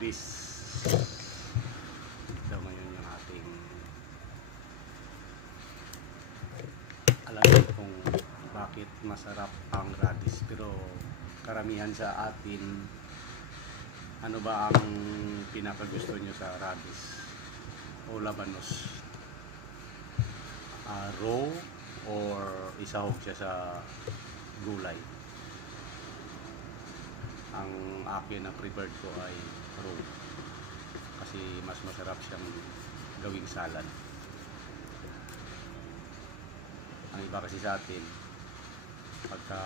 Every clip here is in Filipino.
radis. Ito ngayon yung ating alamin kung bakit masarap ang radis. Pero karamihan sa atin, ano ba ang pinakagusto nyo sa radis o labanos? Raw or isahog siya sa gulay? Ang akin na preferred ko ay raw kasi mas masarap siyang gawing salad. Ang iba kasi sa atin, pagka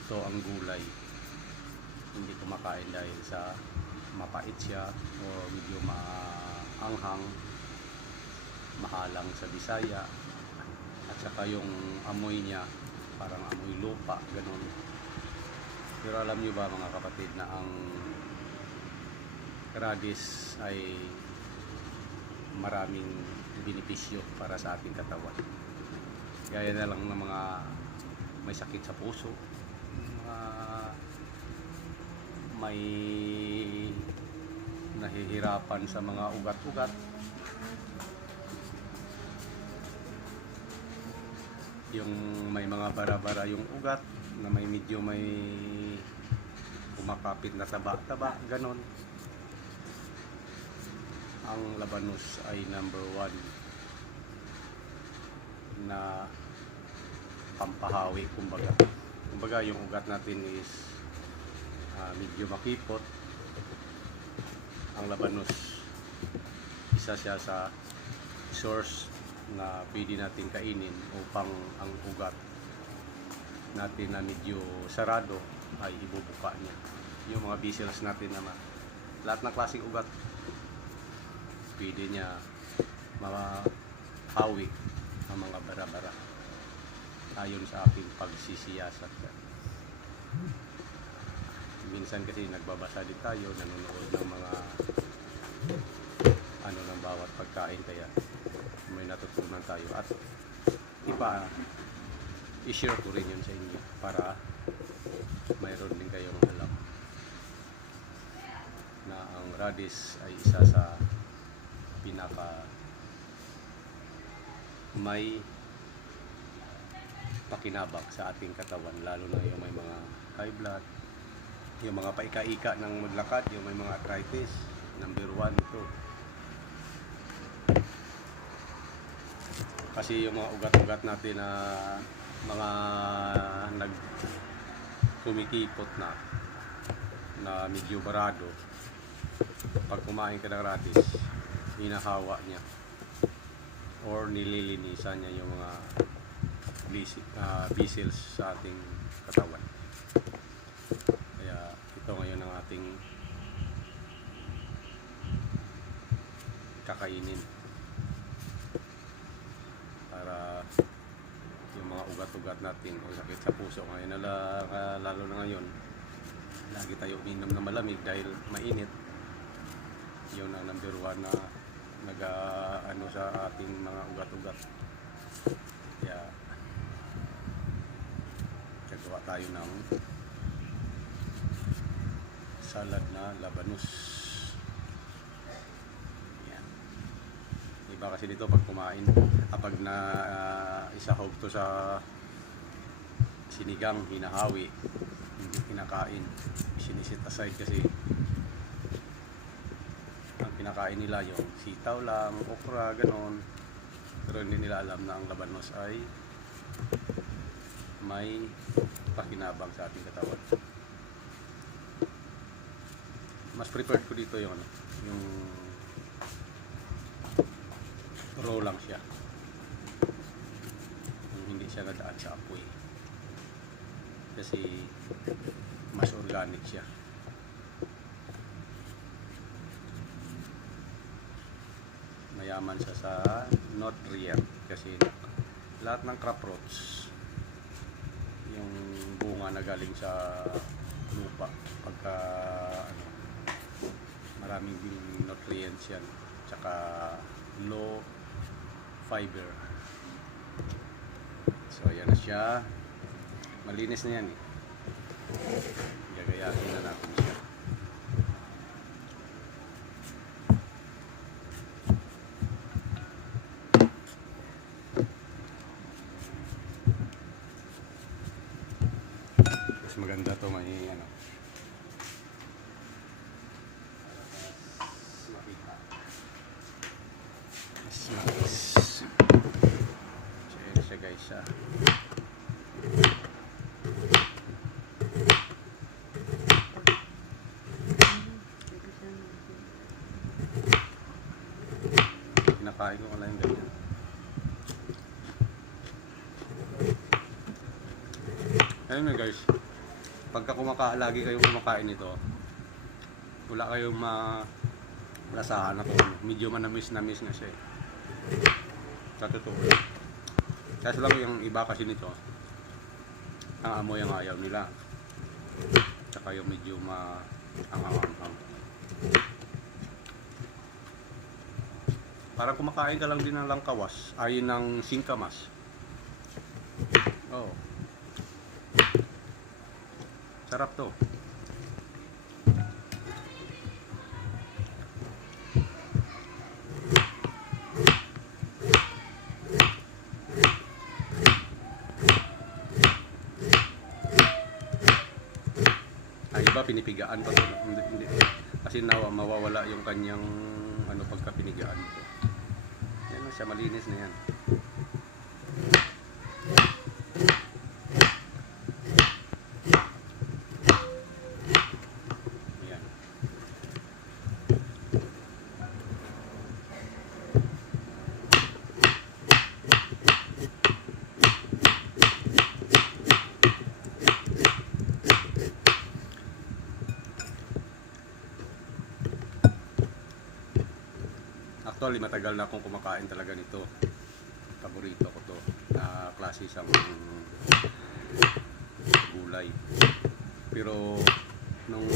ito ang gulay, hindi kumakain dahil sa mapait siya o medyo maanghang, mahalang sa Bisaya, at saka yung amoy niya parang amoy lupa, ganun. Pero alam nyo ba mga kapatid na ang radis ay maraming benepisyo para sa ating katawan. Gaya na lang ng mga may sakit sa puso, mga may nahihirapan sa mga ugat-ugat, yung may mga bara-bara yung ugat na may medyo may kumakapit na taba-taba, ganon. Ang labanos ay number 1 na pampahawi, kumbaga yung ugat natin is medyo makipot. Ang labanos, isa siya sa source na pwede natin kainin upang ang ugat natin na medyo sarado ay ibubuka niya. Yung mga vessels natin naman, lahat ng klaseng ugat pwede niya mahawi ang mga bara-bara ayon sa aking pagsisiyasat. Minsan kasi nagbabasa din tayo, nanonood ng mga ano ng bawat pagkain, kaya may natutunan tayo at i-share ko rin yun sa inyo para mayroon din kayong alam na ang radis ay isa sa pinaka may pakinabang sa ating katawan, lalo na yung may mga high blood, yung mga paika-ika ng maglakad, yung may mga arthritis. Number 1 ito. Kasi yung mga ugat-ugat natin na mga kumikipot na medyo barado, pag kumain ka ng radis, hinahawa niya or nililinisan niya yung mga vessels sa ating katawan. Kaya ito ngayon ang ating kakainin para yung mga ugat-ugat natin o sakit sa puso ngayon lalo na ngayon, lagi tayo uminom na malamig dahil mainit. Yun ang number 1 na nag-ano sa ating mga ugat-ugat. Kaya gagawa tayo ng salad na labanos. Yan. Iba kasi dito pag kumain, pag na isahog to sa sinigang, hinahawi, hindi kinakain, sinisit aside kasi ang kinakain nila yung sitaw lang, okra, ganon. Pero hindi nila alam na ang labanos ay may pakinabang sa ating katawan. Mas preferred ko dito yung raw lang siya, yung hindi siya nadaan sa apoy, kasi mas organic siya. Mayaman siya sa nutrient kasi lahat ng crop roots, yung bunga na galing sa lupa, pagka maraming nutrients yan, tsaka low fiber. So ayan na siya, malinis na yan eh. Gagayahin na natin siya. mas maganda to, may ano. Mas matis. Ayan siya guys ah. Kinakain ko lang yung ganyan. Ayun na guys, pagka lagi kayong kumakain ito, wala kayong malasahan ako. Medyo manamis na na siya eh. Sa totoo lang. Kasi lang yung iba kasi nito, ang amoy ang ayaw nila. Tsaka yung medyo anghang-anghang. Parang kumakain ka lang din ng langkawas, ay ng singkamas. Oh. Sarap to. Ay iba pinipigaan pa to. Hindi. Kasi mawawala yung kanyang ano pagka pinigaan ito. Yan na siya, malinis na yan. Actually, matagal na akong kumakain talaga nito. Paborito ko to. Na klase siyang gulay. Pero nung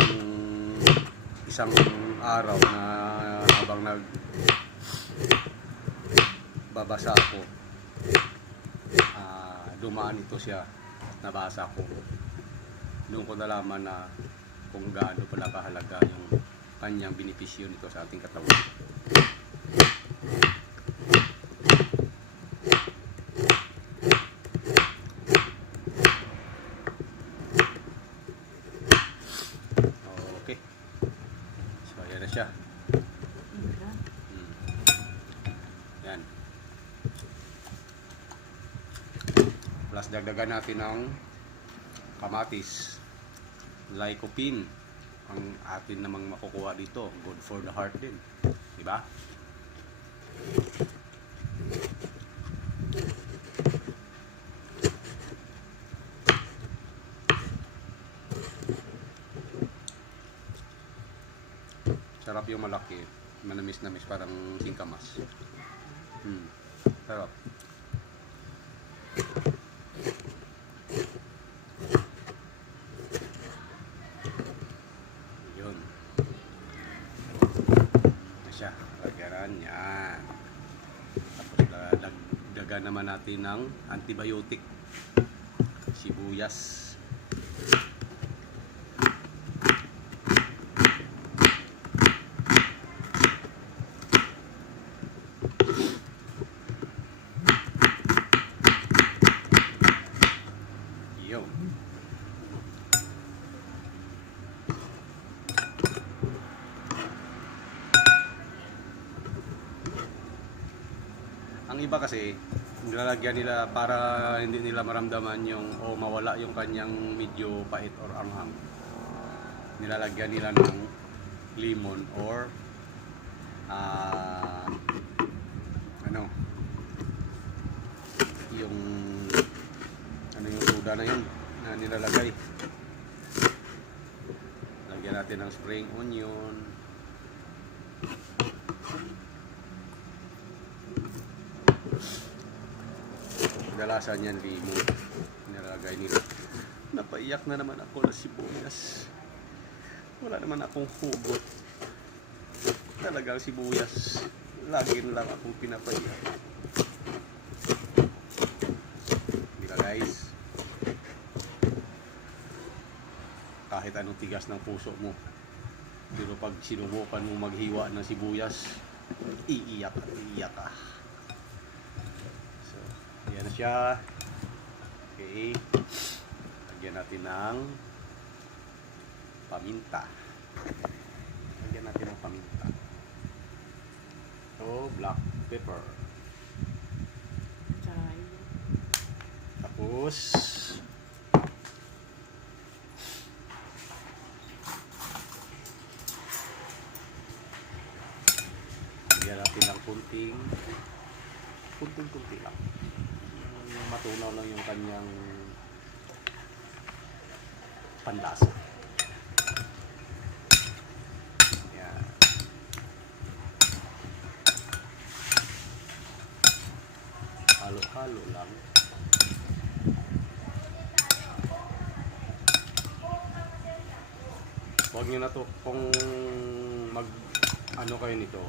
isang araw na habang nagbabasa ako, dumaan ito siya. Nabasa ko. Doon ko nalaman na kung gaano pala kahalaga yung kanyang benepisyo nito sa ating katawan. Okay. So, ayan na siya. Yan. Plus, dagdagan natin ng kamatis. Lycopene. Ang atin namang makukuha dito. Good for the heart din. Diba? Sarap yung malaki. Manamis-namis, parang singkamas. Sarap. Yun. Ito siya. Lagyan yan. Tapos dagdagan naman natin ng antibiotic. Sibuyas. Yun. Ang iba kasi nilalagyan nila para hindi nila maramdaman yung o mawala yung kanyang medyo pait or anghang. Nilalagyan nila ng lemon or yung soda na yun na nilalagay. Lagyan natin ng spring onion. Kadalasan yan limon nilalagay nila. Napaiyak na naman ako na sibuyas. Wala naman akong hugot. Talagang sibuyas. Lagi na lang akong pinapaiyak. Diba guys? Kahit anong tigas ng puso mo, pero pag sinubukan mo maghiwa ng sibuyas, iiyak at iiyak ka. So, ayan na siya. Okay. Lagyan natin ng paminta. Lagyan natin ng paminta. So, black pepper. Tapos, lagyan natin ng kunting-kunti lang. Matunaw lang yung kanyang panlasa. Yan. Halo-halo lang. Huwag nyo na to, kung mag ano kayo nito,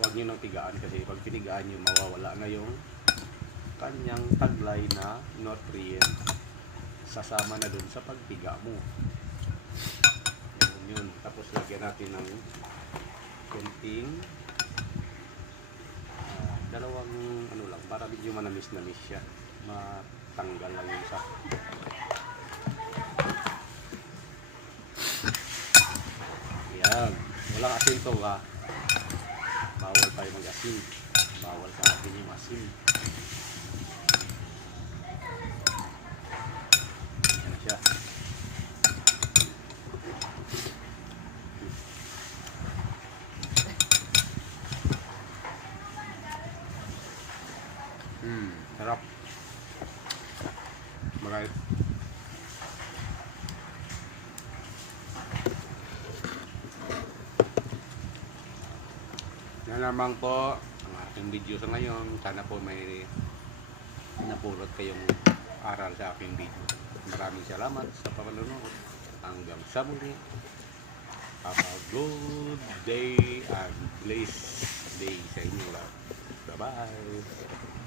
huwag nyo nang tigaan kasi pag tinigaan nyo, mawawala na yung kanyang taglay na nutrient. Sasama na dun sa pagtiga mo. Yun. Tapos lagyan natin ng kunting dalawang ano lang, para medyo manamis-namis siya. Matanggal lang yung sa. Yan. Walang asin to ha. Bawal tayo mag-asin. Bawal sa atin yung asin. Yan na siya. Sarap. Marait. Yan lamang po ang aking video sa ngayon. Sana po may napulot kayong aral sa aking video. Maraming salamat sa panonood. Hanggang sa muli. Have a good day and blessed day sa inyo lahat. Bye-bye.